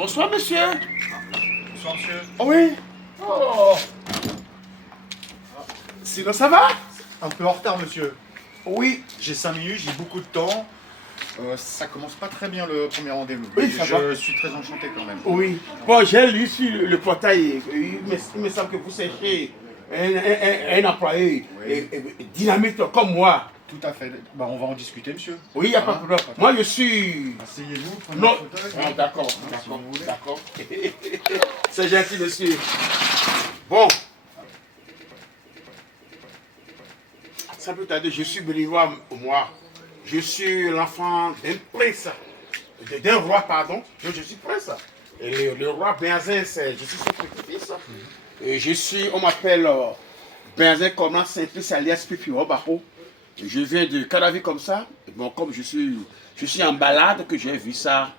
Bonsoir, monsieur. Bonsoir, monsieur. Oh oui. Oh. Sinon, ça va? Un peu en retard, monsieur. Oui. J'ai 5 minutes, j'ai beaucoup de temps. Ça commence pas très bien le premier rendez-vous. Oui, ça va. Je suis très enchanté quand même. Oui. Bon, j'ai lu sur le portail. Il me semble que vous cherchez un employé Oui. dynamite comme moi. Tout à fait. Bah, on va en discuter, monsieur. Oui, il n'y a pas de problème. Moi, je suis... Asseyez-vous, prenez Non. un fauteuil. Ah, d'accord, Si d'accord, vous voulez. d'accord. C'est gentil, monsieur. Bon. Ça peut tarder, je suis béninois, moi. Je suis l'enfant d'un prince, d'un roi, pardon. Je suis prince. Et le roi Benzin, je suis son petit-fils. Et on m'appelle Benzin Conan Saint-Fils alias Pipi Obaro. Je viens de Caravi comme ça. Et bon, comme je suis en balade, que j'ai vu ça,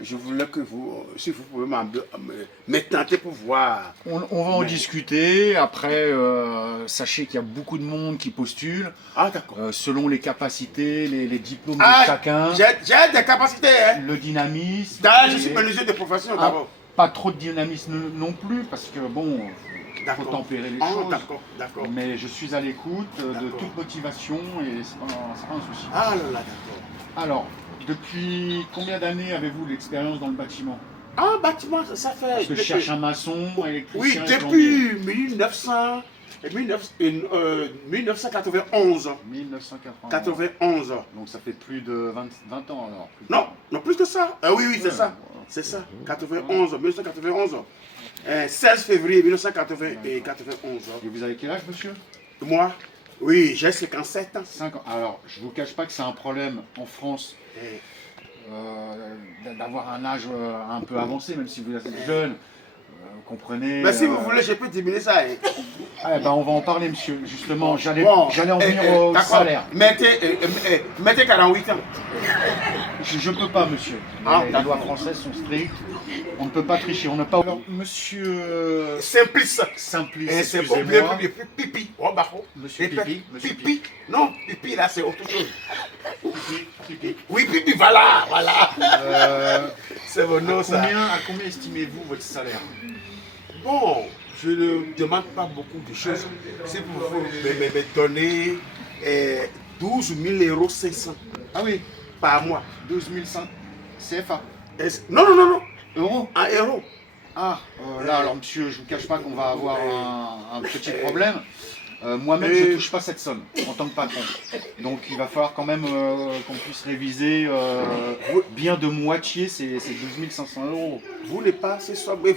je voulais que vous, si vous pouvez me tenter pour voir. On va en discuter. Après, sachez qu'il y a beaucoup de monde qui postule. Ah, d'accord. Selon les capacités, les diplômes de Ah, chacun. j'ai des capacités, hein. Le dynamisme. D'ailleurs, je et- suis menuisier de profession Ah, d'abord. pas trop de dynamisme non plus, parce que bon, il faut D'accord. tempérer les Ah, choses. d'accord, d'accord. Mais je suis à l'écoute de D'accord. toute motivation et c'est pas un souci. Ah là là, d'accord. Alors, depuis combien d'années avez-vous l'expérience dans le bâtiment? Ah, bâtiment, ça fait... Parce que je cherche un maçon, Oui, électricien et plombier. depuis 1991. 1980. 91. Donc ça fait plus de 20 ans alors. Non, non, plus que ça. Ah oui, oui, c'est Ouais, ça. ouais. C'est ça. 91, 1991. 16 février 1991. Et vous avez quel âge, monsieur? Moi, oui, j'ai 57 ans. 5 ans. Alors, je vous cache pas que c'est un problème en France Eh, d'avoir un âge un peu avancé, même si vous êtes jeune. Vous comprenez. Mais si vous voulez, je peux diminuer ça. Eh. Ah, ben, on va en parler, monsieur. Justement, j'allais Bon, en venir au d'accord. salaire. Mettez 48 ans. Je ne peux pas, monsieur. Ah, Les d'accord. lois françaises sont strictes. On ne peut pas tricher. On n'a pas. Alors, monsieur Simplice. Simplice, Et c'est pas oublier excusez-moi. Pipi. Oh, bah, oh. Monsieur Et Pipi, monsieur Pipi. Non, Pipi, là, c'est autre chose. Pipi. Oui, Pipi, voilà, voilà. Euh, C'est mon nom, ça. à combien estimez-vous votre salaire? Bon, je ne demande pas beaucoup de choses. Si vous pouvez me donner 12 000 € 500 Ah oui, par mois. 12 500 CFA. Non, non, non, non, Euros? en euros. Ah, là, alors monsieur, je ne vous cache pas qu'on va avoir un petit problème. Moi-même, Et- je ne touche pas cette somme en tant que patron. Donc, il va falloir quand même qu'on puisse réviser bien de moitié ces 12 500 euros. Vous n'êtes pas assez sobre et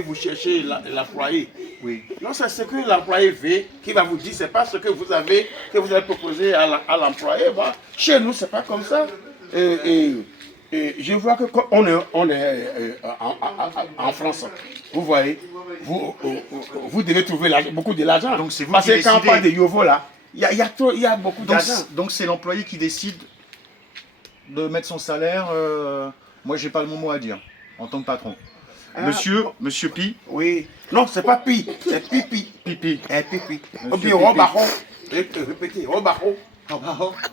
vous cherchez l'employé. Oui. Non, c'est ce que l'employé veut qui va vous dire, c'est pas ce que vous avez proposé à l'employé. Bon, chez nous, c'est pas comme ça. Et je vois que quand on est en France, vous voyez, vous devez trouver beaucoup de l'argent. Donc, c'est vous Parce qui que quand on décidez. parle de Yovo là, il y a beaucoup d'argent. Donc, c'est l'employé qui décide de mettre son salaire. Moi, j'ai pas le mot à dire en tant que patron. Ah, Monsieur Pi. Oui. Non, c'est pas Pi, c'est Pipi. Pipi. Pipi. Monsieur Ou bien Pipi. Robaron. Répétez, Robaron.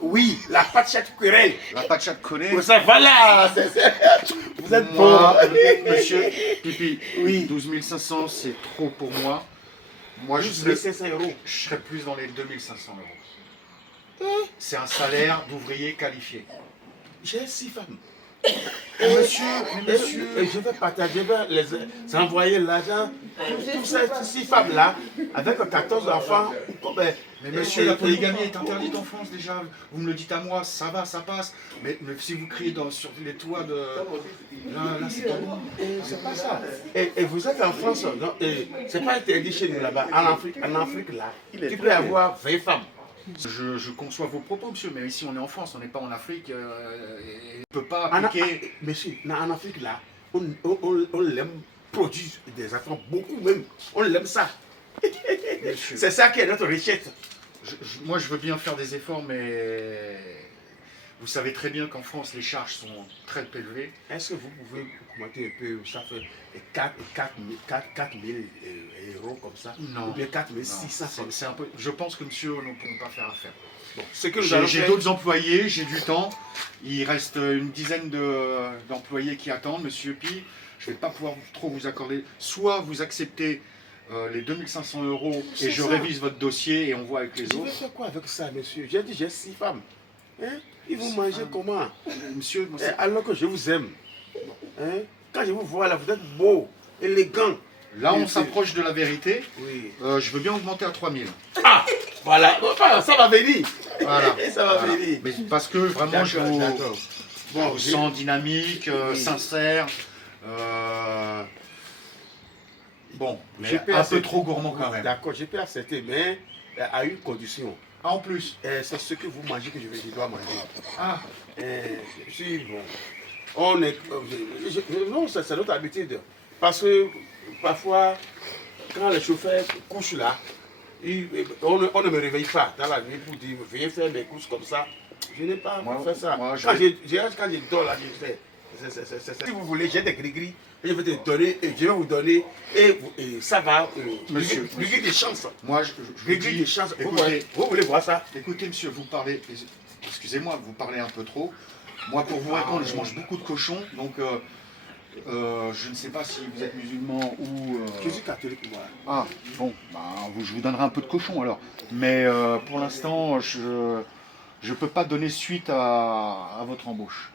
Oui, la pâte querelle. La pacha connaît. Vous savez, voilà, vous êtes bon. Moi, monsieur Pipi, Oui. 12 500, c'est trop pour moi. Moi, je 12 serais, 500 €. je serais plus dans les 2500 euros. C'est un salaire d'ouvrier qualifié. J'ai 6 femmes. Monsieur, Et je vais partager, je vais les envoyer l'argent. Toutes ces 6 femmes-là, avec 14 enfants. mais monsieur, la polygamie est interdite en France déjà. Vous me le dites à moi, ça va, ça passe. Mais si vous criez sur les toits de... Là, c'est pas bon. C'est pas ça. Et vous êtes en France, non, c'est pas interdit chez nous là-bas. En Afrique là, tu peux avoir 20 femmes. Je conçois vos propos, monsieur, mais ici on est en France, on n'est pas en Afrique. Et on ne peut pas En, appliquer... monsieur, en Afrique là, on l'aime produire des enfants, beaucoup même. On l'aime ça. Monsieur. C'est ça qui est notre richesse. Moi, je veux bien faire des efforts, mais Vous savez très bien qu'en France, les charges sont très élevées. Est-ce que vous pouvez commenter un peu, ça fait 4 000 euros comme ça? Non. Ou bien 4 600 comme ça? C'est un peu. Je pense que monsieur, nous ne pouvons pas faire affaire. Bon, ce que nous allons J'ai faire- d'autres employés, j'ai du temps. Il reste une dizaine d'employés qui attendent, monsieur Pi. Je ne vais pas pouvoir trop vous accorder. Soit vous acceptez les 2500 € et C'est je ça. révise votre dossier et on voit avec les Je vais autres. faire quoi avec ça, monsieur? J'ai dit, j'ai 6 femmes. Hein? Ils vont manger comment? Monsieur, moi, Alors que je vous aime. Hein? Quand je vous vois là, vous êtes beau, élégant. là on Et s'approche de la vérité. Oui. Je veux bien augmenter à 3000. Ah, voilà, ça va venir. Voilà. Ça va Voilà. venir. Mais parce que vraiment je D'accord, vous, d'accord. je vous sens dynamique, Oui. sincère. Bon, mais J'ai pu un peu accepter. trop gourmand quand même. D'accord, j'ai pu accepter, mais à une condition. Ah, en plus. C'est ce que vous mangez que je dois manger. Ah, Si, bon. On est. Non, c'est notre habitude. Parce que parfois, quand les chauffeurs couchent là, on ne me réveille pas dans la nuit pour dire veuillez faire mes courses comme ça. Je n'ai pas fait ça. moi, Quand je dors là, je fais. Si vous voulez, j'ai des gris-gris. Je vais te donner, et je vais vous donner, et ça va. Monsieur, Gris des chances. moi je vous Gris dis, des chances. écoutez, Vous voulez voir ça? écoutez monsieur, vous parlez, excusez-moi, vous parlez un peu trop. Moi pour vous répondre, je mange beaucoup de cochons, donc je ne sais pas si vous êtes musulman ou... Je suis catholique, moi. Ah, bon, bah, je vous donnerai un peu de cochon alors. Mais pour l'instant, je ne peux pas donner suite à votre embauche.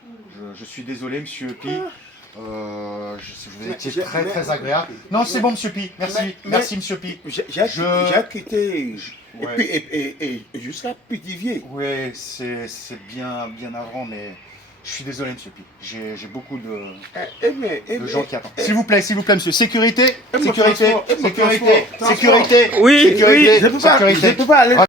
Je suis désolé, monsieur Pi. Vous étiez très très agréable. Non, c'est bon, monsieur Pi. Merci, merci, monsieur Pi. J'ai quitté Ouais. et jusqu'à Pithiviers. Oui, c'est bien avant, mais je suis désolé, monsieur Pi. J'ai beaucoup de gens qui attendent. S'il vous plaît, monsieur. Sécurité, sécurité, sécurité, sécurité. Oui, sécurité, je ne peux pas aller.